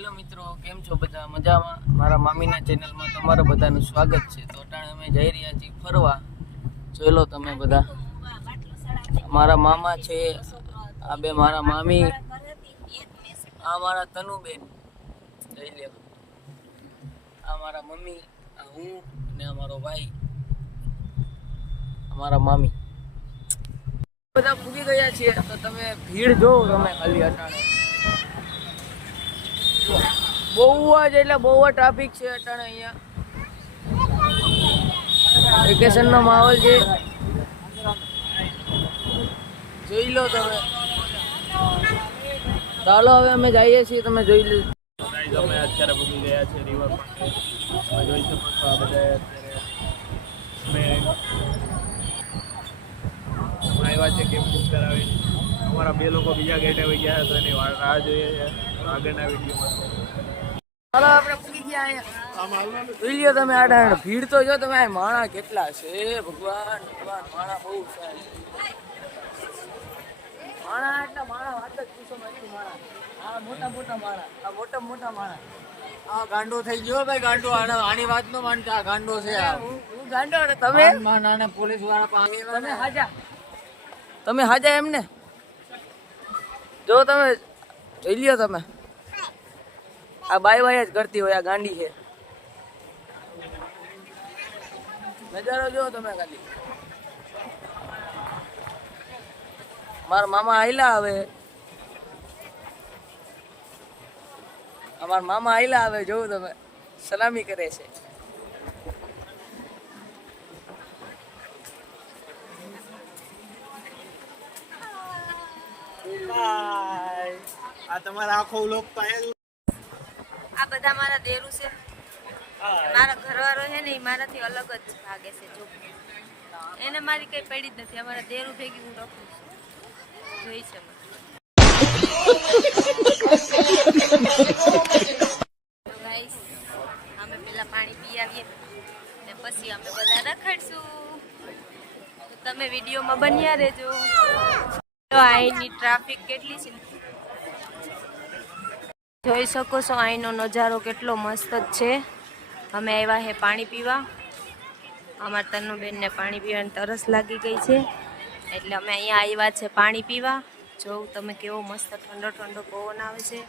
Hello મિત્રો, કેમ છો બધા? મજામાં? મારા મામીના ચેનલમાં તમારું બધાનું સ્વાગત છે. તો અટાણે અમે જઈ રહ્યા છીએ ફરવા. જોઈ લો તમે બધા. મારા મામા છે, આ બે મારા મામી, આ મારા તનુબેન, જઈ લે, આ મારા મમ્મી, આ હું અને અમારો ભાઈ, અમારા મામી બધા પૂગી ગયા છીએ. તો તમે ભીડ જોવો તમે ખાલી અટાણે બહુ જ એટલે બહુ જ ટ્રાફિક છે અટાણે અહીંયા. વેકેશનનો માહોલ છે, જોઈ લો તમે. ચાલો હવે અમે જઈએ છીએ, તમે જોઈ લો. અમે અત્યારે પૂગી ગયા છે રિવર પાસે. તમે જોઈ શકો છો આ બધા અત્યારે અમે આવ્યા છે કેમ બુક કરાવી. અમારા બે લોકો બીજા ગેટે આવી ગયા તો એની રાહ જોઈએ છે આગળના વિડીયોમાં. ચાલો આપણે પૂગી ગયા અહીંયા. જોઈ લો તમે આ ભીડ તો જો તમે, માણા કેટલા છે. ભગવાન ભગવાન, માણા બહુ છે. માણા એટલા માણા વાત જ પૂછો નથી. માણા આ મોટા મોટા માણા, આ મોટા મોટા માણા. આ ગાંડો થઈ ગયો ભાઈ, ગાંડો. આની વાત નો માનતા, આ ગાંડો છે. હું ગાંડો ને તમે નાના પોલીસ વાળા પાસે તમે હાજા, તમે હાજા એમને જો તમે જોઈ લ્યો તમે. આ બાય બાય જ કરતી હોય, આ ગાંડી છે. નજારો જો તમે ખાલી. મારા મામા આયલા આવે, અમારા મામા આયલા આવે, જોવું તમે. સલામી કરે છે. આ તમારા આખો વ્લોગ પાયેલું. આ બધા મારા દેરું છે. મારા ઘરવાળો છે ને, એ મારાથી અલગ જ ભાગે છે. જો એને મારી કઈ પડી જ નથી. અમારા દેરું ભેગી હું રખું છું, જોઈ છે. ગાઈસ, અમે પેલા પાણી પી આવીએ ને પછી અમે બધા રખડશું. તો તમે વિડીયોમાં બન્યા રહેજો. અહીંની ટ્રાફિક કેટલી છે જોઈ શકો છો. અહીંનો નજારો કેટલો મસ્ત જ છે. અમે આવ્યા છે પાણી પીવા. અમારા તનુબેનને પાણી પીવાની તરસ લાગી ગઈ છે, એટલે અમે અહીંયા આવ્યા છે પાણી પીવા. જોઉં તમે કેવો મસ્ત ઠંડો ઠંડો પવન આવે છે.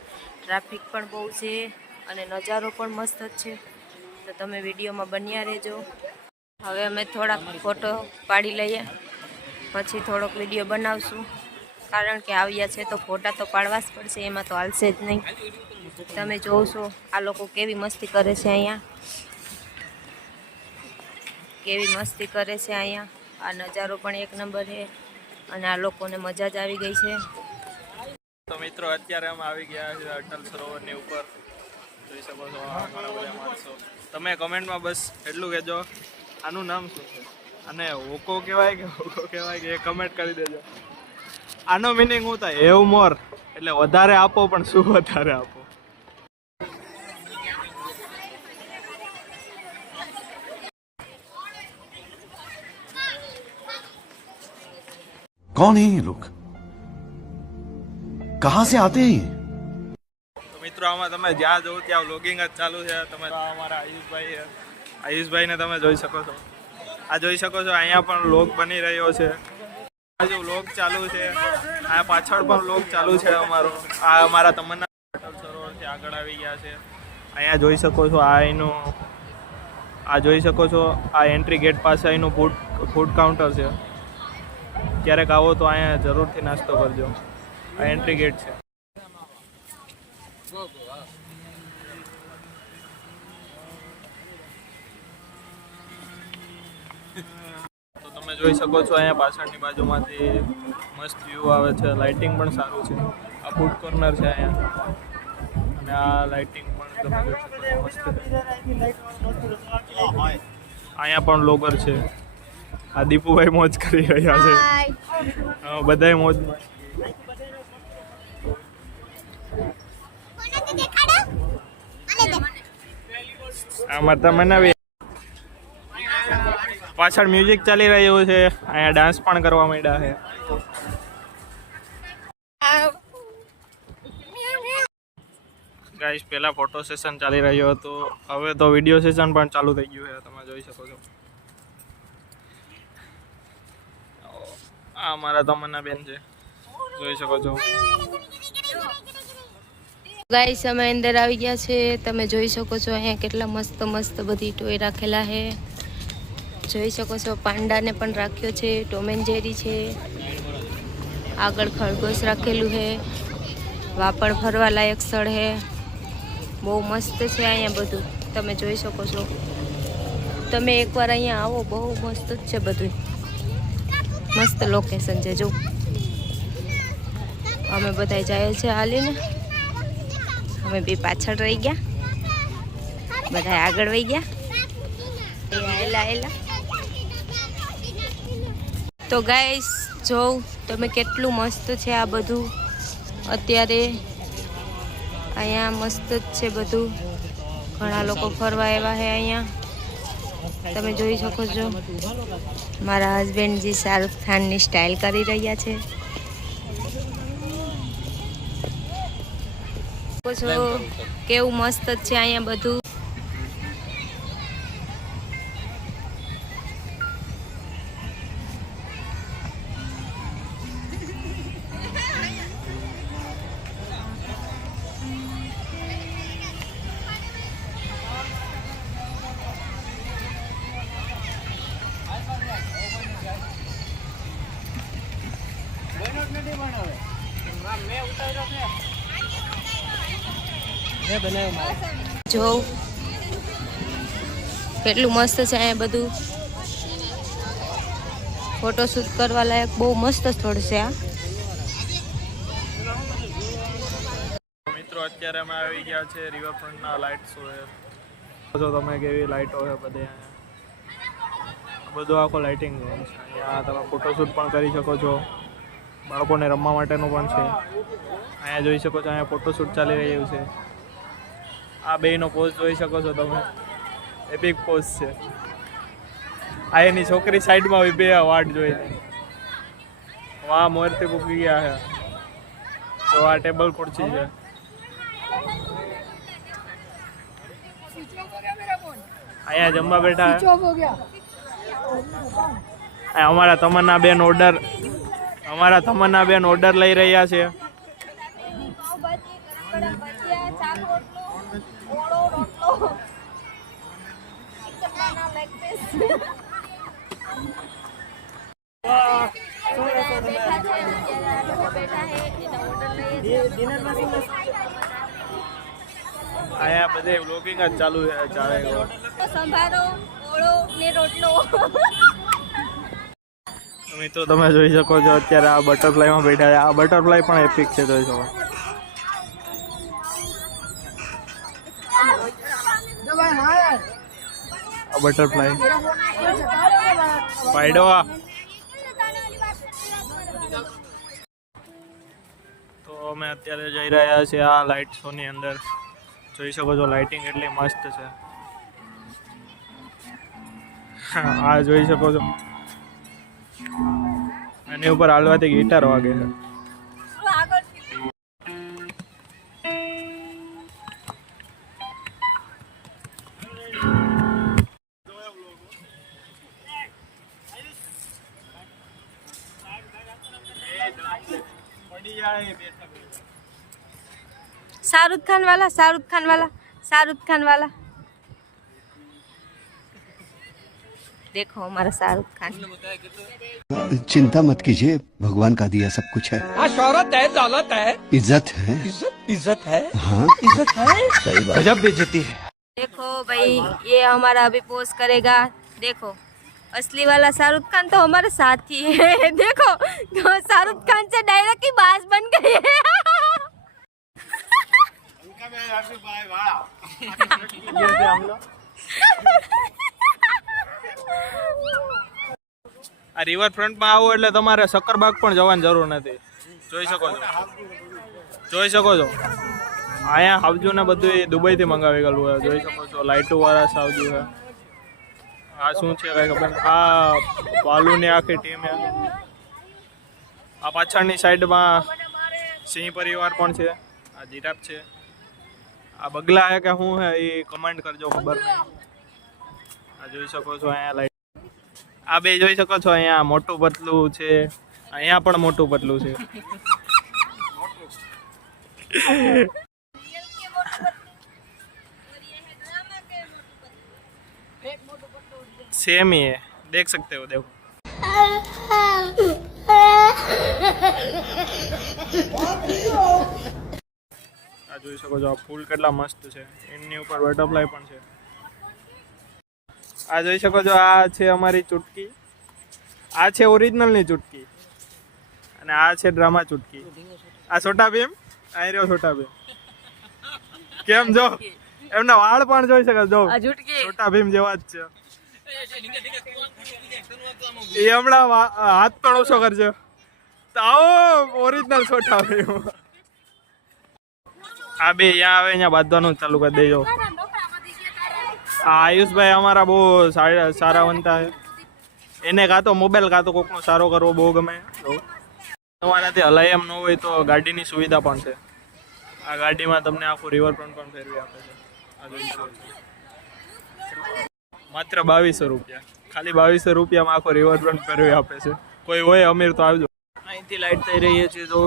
ટ્રાફિક પણ બહુ છે અને નજારો પણ મસ્ત જ છે. તો તમે વિડીયોમાં બન્યા રહેજો. હવે અમે થોડાક ફોટો પાડી લઈએ, પછી થોડોક વિડીયો બનાવશું. કારણ કે આવ્યા છે તો ફોટા તો પાડવા જ પડશે, એમાં તો હાલશે જ નહીં. તમે જોવો છો આ લોકો કેવી મસ્તી કરે છે અહીંયા, કેવી મસ્તી કરે છે અહીંયા. આ નજારો પણ એક નંબર છે અને આ લોકોને મજા જ આવી ગઈ છે. તો મિત્રો અત્યારે અમે આવી ગયા છે અટલ સરોવરની ઉપર. જોઈ શકો છો ઘણા બધા માણસો. તમે કમેન્ટમાં બસ એટલું કહેજો આનું નામ શું છે, અને હોકો કહેવાય કે હોકો કહેવાય કે એ કમેન્ટ કરી દેજો. આનો મિનિંગ શું થાય? હેવ મોર એટલે વધારે આપો, પણ શું વધારે આપો? कौन है ये लोग? कहां से आते हैं ये? તો મિત્રો આમાં તમે જ્યાં જવો ત્યાં વ્લોગિંગ જ ચાલુ છે. તમે અમારા આયુષભાઈ છે, આયુષભાઈને તમે જોઈ શકો છો. આ જોઈ શકો છો અહીંયા પણ વ્લોગ બની રહ્યો છે. આ જો વ્લોગ ચાલુ છે, આ પાછળ પણ વ્લોગ ચાલુ છે અમારો. આ અમારા તમન્ના અટલ સરોવરથી આગળ આવી ગયા છે. અહીંયા જોઈ શકો છો આ એનું, આ જોઈ શકો છો આ એન્ટ્રી ગેટ પાસે એનું ફૂડ કાઉન્ટર છે. ક્યારેક આવો તો અહીંયા જરૂરથી નાસ્તો કરજો. આ એન્ટ્રી ગેટ છે. તો તમે જોઈ શકો છો અહીંયા પાછળની બાજુમાંથી મસ્ત વ્યૂ આવે છે. લાઇટિંગ પણ સારું છે. આ ફૂડ કોર્નર છે અહીંયા, અને આ લાઇટિંગ પણ તમે જોઈ શકો છો મસ્ત. અહીંયા પણ લોગર છે. આ દીપુભાઈ મોજ કરી રહ્યા છે. બધાય મોજમાં. આમાં તમે નવી પાછળ મ્યુઝિક ચાલી રહ્યું છે. અહીંયા ડાન્સ પણ કરવા માંડ્યા છે. ગાઈસ પહેલાં ફોટો સેશન ચાલી રહ્યો હતો, હવે તો વિડીયો સેશન પણ ચાલુ થઈ ગયું છે, તમે જોઈ શકો છો. આ મારા તમન્ના બેન છે, જોઈ શકો છો. ગાઈસ અમે અંદર આવી ગયા છે, તમે જોઈ શકો છો અહીંયા કેટલા મસ્ત મસ્ત બધી ટોય રાખેલા છે. જોઈ શકો છો પાંડાને પણ રાખ્યો છે, ટોમ એન્ડ જેરી છે, આગળ ખરગોશ રાખેલું છે, વાપણ ફરવા લાયક સ્થળ છે, બહુ મસ્ત છે અહીંયા બધું તમે જોઈ શકો છો. તમે એકવાર અહીંયા આવો, બહુ મસ્ત જ છે બધું, મસ્ત લોકેશન છે. જો અમે બધા જાય છે હાલીને, અમે બી પાછળ રહી ગયા, બધા આગળ વહી ગયા. આયલા તો ગાઈસ જોઉં તમે કેટલું મસ્ત છે આ બધું. અત્યારે અહીંયા મસ્ત જ છે બધું, ઘણા લોકો ફરવા આવ્યા છે અહીંયા, તમે જોઈ શકો છો. મારા હસબન્ડજી શાહરુખ ખાનની સ્ટાઇલ કરી રહ્યા છે. કેવું મસ્ત જ છે અહીંયા બધું. જો કેટલું મસ્ત છે અહીંયા બધું, ફોટોશૂટ કરવા લાયક બહુ મસ્ત સ્થળ છે આ. મિત્રો અત્યારે અમે આવી ગયા છે રિવરફ્રન્ટના લાઇટ શો છે. જો તમે કેવી લાઇટો છે બધે અહીંયા, બધું આખો લાઇટિંગ છે. અહીંયા તમે ફોટોશૂટ પણ કરી શકો છો, બાળકોને રમવા માટેનું પણ છે. અહીંયા જોઈ શકો છો, અહીંયા ફોટોશૂટ ચાલી રહ્યું છે. આ બેનો પોઝ જોઈ શકો છો તમે, એપિક પોઝ છે. આ એની છોકરી સાઈડમાં ઉભી છે વાટ જોઈને, વાહ મોરથી પૂકી ગયા છે. તો આ ટેબલ ખુરશી છે. અહીંયા જમવા બેઠા છે. અમારા તમન્ના બેન ઓર્ડર લઈ રહ્યા છે. અહીંયા બધે વ્લોગિંગ જ ચાલુ ચાલે. સંભારો ઓળો ને રોટલો. મિત્રો તમે જોઈ શકો છો અત્યારે આ બટરફ્લાયમાં બેઠા છે. આ બટરફ્લાય પણ એપિક છે, જોઈ શકો. આ બટરફ્લાય પાયડવા. તો અમે અત્યારે જઈ રહ્યા છીએ આ લાઇટ શોની અંદર. જોઈ શકો છો લાઇટિંગ એટલી મસ્ત છે. આ જોઈ શકો છો, એની ઉપર હાલવાથી ગિટાર વાગે છે. शाहरुख खान वाला देखो हमारा शाहरुख खान. चिंता मत कीजिए, भगवान का दिया सब कुछ है. शौहरत है, दौलत है, इज्जत है. इज्जत है, हाँ इज्जत है. सही बात. गजब बेइज्जती है. देखो भाई ये हमारा अभी पोस्ट करेगा. देखो असली वाला शाहरुख खान तो हमारे साथ ही है. देखो तो शाहरुख खान से डायरेक्ट ही बाज बन गई है. આ રિવરફ્રન્ટમાં આવો એટલે તમારે સક્કરબાગ પણ જવાની જરૂર નથી. જોઈ શકો છો અહીંયા હાવજુ ને બધું દુબઈથી મંગાવી ગયેલું હોય. જોઈ શકો છો લાઇટો વાળા સાવજુ છે. આ શું છે કઈ ખબર. આ બાલુની આખી ટીમ છે. આ પાછળની સાઈડમાં સિંહ પરિવાર પણ છે. આ જીરાફ છે. આ બગલા હે કે શું હે એ કમેન્ટ કરજો, ખબર નહીં. આ જોઈ શકો છો અહીંયા લાઈટ, આ બે જોઈ શકો છો અહીંયા મોટું પતલું છે, અહીંયા પણ મોટું પતલું છે. सेम ही है, देख सकते हो. देखो આ જોઈ શકો છો, આ ફૂલ કેટલા મસ્ત છે, એની ઉપર બટરફ્લાય પણ છે. આ જોઈ શકો છો, આ છે અમારી ચુટકી, આ છે ઓરિજિનલ ની ચુટકી, અને આ છે ડ્રામા ચુટકી. આ છોટા ભીમ, આ રહ્યો છોટા ભીમ. કેમ જો એમના વાળ પણ જોઈ શકો છો, છોટા ભીમ જેવા જ છે. એ હમણાં હાથ પણ ઓછો કરજો. તો આવો ઓરિજિનલ છોટા ભીમ. આ બે અહીંયા આવે, અહીંયા બાંધવાનું ચાલુ કરી દેજો. આ આયુષભાઈ અમારા બહુ સારા વંતા છે. એને કાં તો મોબાઈલ કાં તો કોકનો સારો કરવો બહુ ગમે. તમારાથી હલાય એમ ન હોય તો ગાડીની સુવિધા પણ છે. આ ગાડીમાં તમને આખું રિવરફ્રન્ટ પણ ફેરવી આપે છે. માત્ર 2200 રૂપિયા, ખાલી 2200 રૂપિયામાં આખો રિવરફ્રન્ટ ફેરવી આપે છે. કોઈ હોય અમીર તો આવજો. અહીંથી લાઈટ થઈ રહી છે, તો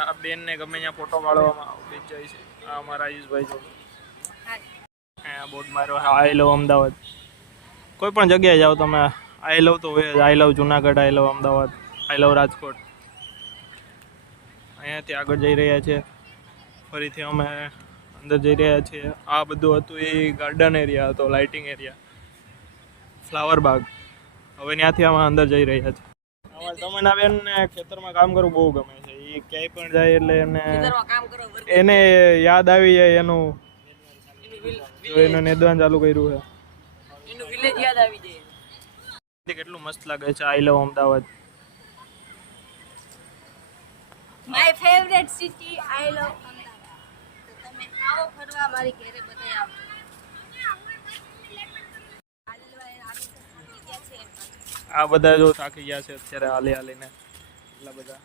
આ બેનને ગમે ત્યાં ફોટો પાડવામાં આવી જાય છે. આ અમારા આયુષભાઈ જો અહીંયા બોર્ડ માર્યો, આઈ લવ અમદાવાદ. કોઈ પણ જગ્યાએ જાઓ તમે, આઈ લવ તો હોય જ. આઈ લવ જુનાગઢ, આઈ લવ અમદાવાદ, આઈ લવ રાજકોટ. અહીંયાથી આગળ જઈ રહ્યા છે, ફરીથી અમે અંદર જઈ રહ્યા છીએ. આ બધું હતું એ ગાર્ડન એરિયા હતો, લાઇટિંગ એરિયા, ફ્લાવર બાગ. હવે ત્યાંથી અમે અંદર જઈ રહ્યા છીએ. તમારા બેનને ખેતરમાં કામ કરવું બહુ ગમે છે. એ ક્યાંય પણ જાય એટલે એને યાદ આવી જાય એનું નેદવાન ચાલુ કર્યું છે. કેટલું મસ્ત લાગે છે. આઈ લવ અમદાવાદ. માય ફેવરેટ સિટી, આઈ લવ અમદાવાદ. તમે આવો ફરવા મારી ઘરે બધા આવો. આ બધા જો થાકી ગયા છે અત્યારે હાલી હાલીને, એટલા બધા.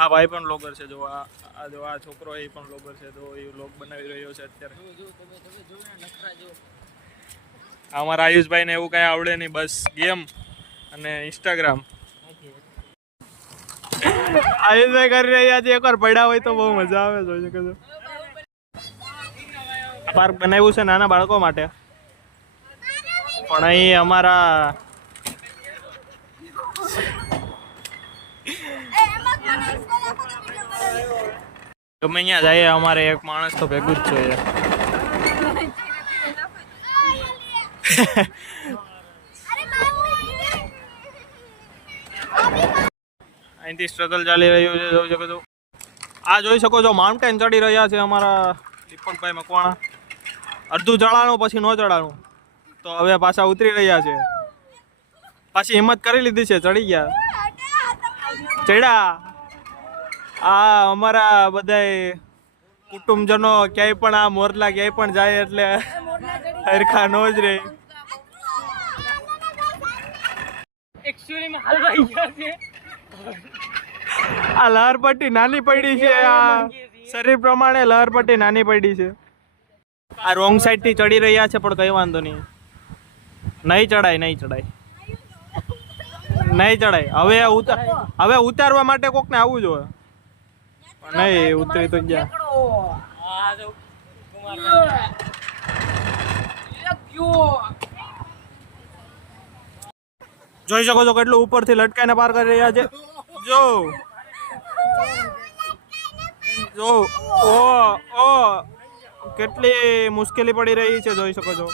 આ ભાઈ પણ બ્લોગર છે. જો આ જો આ છોકરો એ પણ બ્લોગર છે. તો એ બ્લોગ બનાવી રહ્યો છે અત્યારે. અમારા આયુષભાઈ ને એવું કઈ આવડે નહીં, બસ ગેમ અને ઇન્સ્ટાગ્રામ. આયુષભાઈ કરી રહ્યા છે. એકવાર પડ્યા હોય તો બહુ મજા આવે. જોઈ શકો છો, આ પાર્ક બનાવ્યું છે નાના બાળકો માટે, પણ અહીં અમારા ગમે અહીંયા જઈએ અમારે એક માણસ તો ભેગું જ જોઈએ. અહીંથી સ્ટ્રગલ ચાલી રહ્યું છે. જોઈ શકો છો, આ જોઈ શકો છો માઉન્ટેન ચડી રહ્યા છે અમારા દીપકભાઈ મકવાણા. અડધું ચડાણું પછી ન ચડાણું, તો હવે પાછા ઉતરી રહ્યા છે. પાછી હિંમત કરી લીધી છે, ચડી ગયા, ચડ્યા. આ અમારા બધા કુટુંબજનો ક્યાંય પણ આ મોરલા ક્યાંય પણ જાય એટલે હરખા નો જ રહે. આ લહરપટ્ટી નાની પડી છે. આ શરીર પ્રમાણે લહરપટ્ટી નાની પડી છે. આ રોંગ સાઈડ થી ચડી રહ્યા છે, પણ કઈ વાંધો નહીં. નહીં ચડાય, નહીં ચડાય, નહીં ચડાય. હવે ઉતારવા માટે કોક ને આવવું જોઈએ. નહીં ઉતરી તો ગયા. જોઈ શકો છો કેટલું ઉપરથી લટકાઈને પાર કરી રહ્યા છે. જો જો ઓ કેટલી મુશ્કેલી પડી રહી છે. જોઈ શકો છો.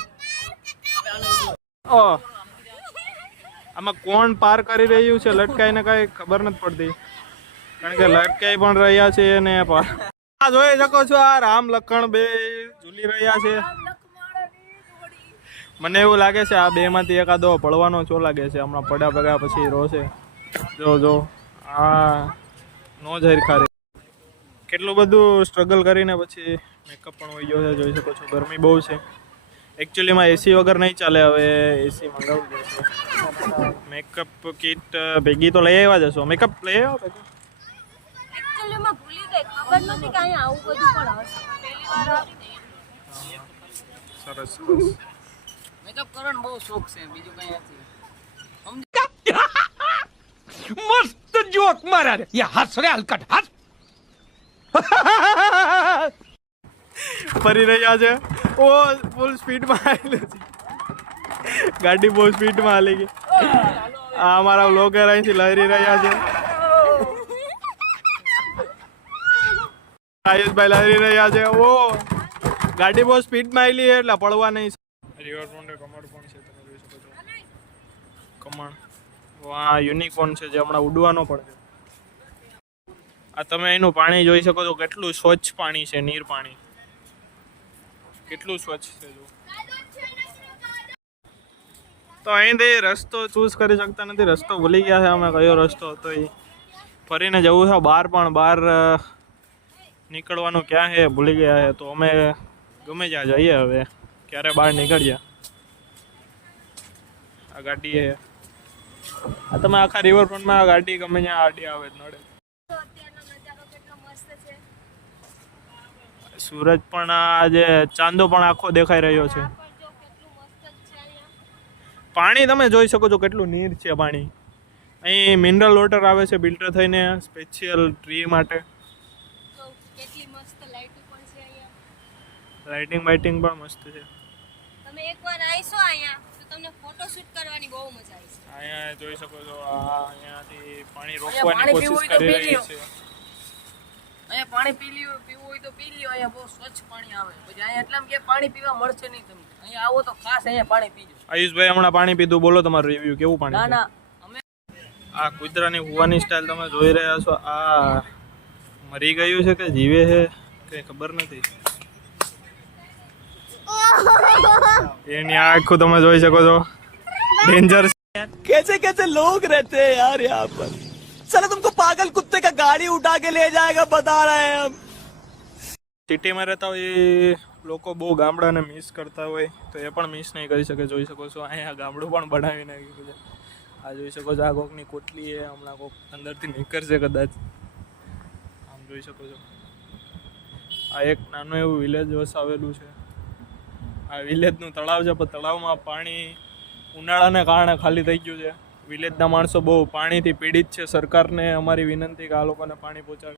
આમાં કોણ પાર કરી રહ્યું છે લટકાઈને કઈ ખબર નથી પડતી, કારણ કે લટકાઈ પણ રહ્યા છે અને પાર. આ જોઈ શકો છો, આ રામ લખણ બે ઝૂલી રહ્યા છે. મને એવું લાગે છે આ બે માંથી એકાદો પડવાનો છો લાગે છે. હમણાં પડ્યા પગ્યા પછી રોશે. જો આ નો જરખા રે. કેટલું બધું સ્ટ્રગલ કરીને પછી મેકઅપ પણ હોઈ ગયો છે. જોઈ શકો છો ગરમી બહુ છે. એકચ્યુઅલીમાં એસી વગર નહીં ચાલે. હવે એસી મંગાવવું પડશે. મેકઅપ કિટ ભેગી તો લઈ આવ્યા જશો. મેકઅપ લઈ આવ્યો એકચ્યુઅલીમાં ભૂલી કઈ ખબર નથી કે અહીંયા આવું બધું પણ હશે પહેલી વાર આવી. સરસ સરસ. મેકઅપ કરવાનો બહુ શોખ છે, બીજું કઈ નથી. मस्त जोक मारा रे ये हंस रे हलकट हंस ફરી રહ્યા છે. ઓ ફૂલ સ્પીડમાં આવેલું છે, ગાડી બહુ સ્પીડમાં હાલી ગઈ. આ અમારા વ્લોગર અહીંથી લહેરી રહ્યા છે. આયુષભાઈ લહેરી રહ્યા છે. ઓ ગાડી બહુ સ્પીડમાં આવેલી છે એટલે પડવા નહીં. રિવરફ્રન્ટ કમળ પણ છે, તમે જોઈ શકો છો. કમળ આ યુનિકોર્ન છે જે હમણાં ઉડવાનો પડે. આ તમે એનું પાણી જોઈ શકો છો, કેટલું સ્વચ્છ પાણી છે. નીર પાણી કેટલું સ્વચ્છ છે જો. તો અહીંથી રસ્તો ચૂઝ કરી શકતા નથી, રસ્તો ભૂલી ગયા છે અમે કયો રસ્તો હતો. એ ફરીને જવું છે બહાર, પણ બહાર નીકળવાનું ક્યાં છે ભૂલી ગયા છે. તો અમે ગમે ત્યાં જઈએ હવે, ક્યારે બહાર નીકળ્યા. આ ગાડી છે, આ તમે આખા રિવરફ્રન્ટમાં આ ગાડી ગમે ત્યાં આડી આવે જ નડે. અત્યારનો નજારો કેટલો મસ્ત છે. સૂરજ પણ આજે ચાંદો પણ આખો દેખાઈ રહ્યો છે. પણ જો કેટલું મસ્ત જ છે અહીંયા. પાણી તમે જોઈ શકો છો, કેટલું નીર છે પાણી. અહીં મિનરલ વોટર આવે છે ફિલ્ટર થઈને, સ્પેશિયલ ટ્રી માટે. તો કેટલી મસ્ત લાઇટો પણ છે અહીંયા. લાઇટિંગ બાઇટિંગ પણ મસ્ત છે. તમે એકવાર આવીશો અહીંયા તો તમને ફોટો શૂટ કરવાની બહુ મજા આવશે. અહીંયા જોઈ શકો છો, અહીંયાથી પાણી પાણી રોકવાની પીવું કોશિશ હોય તો કરી પી રહી લ્યો. છે. અહીંયા પાણી પીવું હોય તો પી લ્યો. અહીંયા બહુ સ્વચ્છ પાણી આવે. પછી અહીંયા એટલામાં કે પાણી પીવા મળશે નહીં તમને. અહીંયા આવો તો ખાસ અહીંયા પાણી પીજો. આયુષભાઈ હમણાં પાણી પીધું, બોલો તમારું રિવ્યુ કેવું પાણી ના છે? ના અમે આ કૂતરાની હુવાની સ્ટાઇલ તમે જોઈ રહ્યા છો. આ મરી ગયું છે કે જીવે છે કઈ ખબર નથી. એની આંખો તમે જોઈ શકો છો, ડેન્જર. कैसे कैसे लोग रहते हैं यार यहाँ पर साला तुमको पागल कुत्ते का गाड़ी उठा के ले जाएगा बता रहे हैं हम. સિટીમાં રહેતા હોય એ લોકો બહુ ગામડાને મિસ કરતા હોય તો એ પણ મિસ નહીં કરી શકે. જોઈ શકો છો અહીંયા ગામડું પણ બનાવી નાખ્યું છે. આ જોઈ શકો છો, આ કોકની કોટલી છે, હમણાં કોક અંદરથી નીકળશે કદાચ. આમ જોઈ શકો છો, આ એક નાનું એવું વિલેજ વસાવેલું છે. આ વિલેજનું તળાવ છે, પણ તળાવમાં પાણી ઉનાળાને કારણે ખાલી થઈ ગયું છે. વિલેજના માણસો બહુ પાણીથી પીડિત છે. સરકારને અમારી વિનંતી કે આ લોકોને પાણી પહોંચાડે.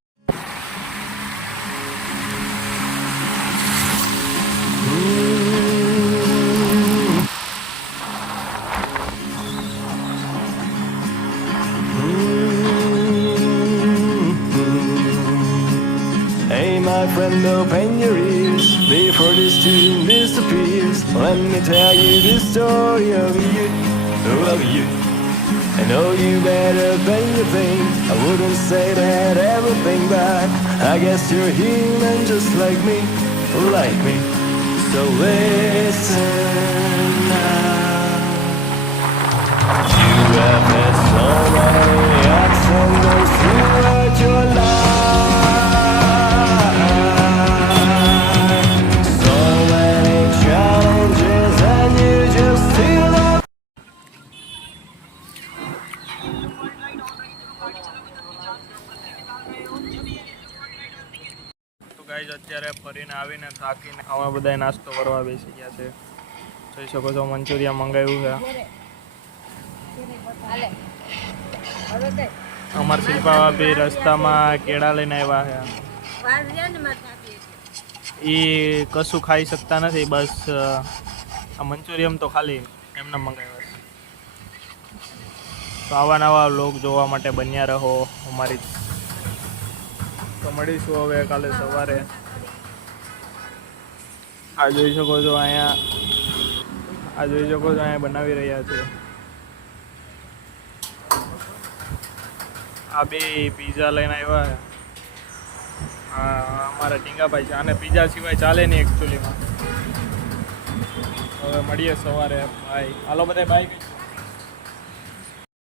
Hey my friend, open your ears before this tune disappears. Let me tell you the story of you. I know you better than you think. I wouldn't say that everything back. I guess you're human just like me. So listen now. You have had so many ups and downs throughout your life. So many challenges and you just still don't. તો guys અત્યારે ફરીને આવીને થાકીને અમે બધા નાસ્તો કરવા બેસી ગયા છે. જોઈ શકો છો મંચુરિયન મંગાવ્યું છે. હાલે હવે તે અમારા શિલ્પા ભાભી રસ્તામાં કેળા લઈને આવ્યા છે. વાર રહ્યા ને મારે થાકી એ કશું ખાઈ શકતા નથી, બસ આ મંચુરિયન તો ખાલી એમને મંગાવ્યા છે. તો આવા નવા વ્લોગ જોવા માટે બન્યા રહો અમારી. તો મળીશું હવે કાલે સવારે. આ જોઈ શકો છો અહીંયા બનાવી રહ્યા છે. આ બે પીઝા લઈને આવ્યા છે. અમારા ટીંગાભાઈ છે. આને પીઝા સિવાય ચાલે નહીં એકચ્યુઅલીમાં. હવે મળીએ સવારે. બાય. હાલો બધા બાય.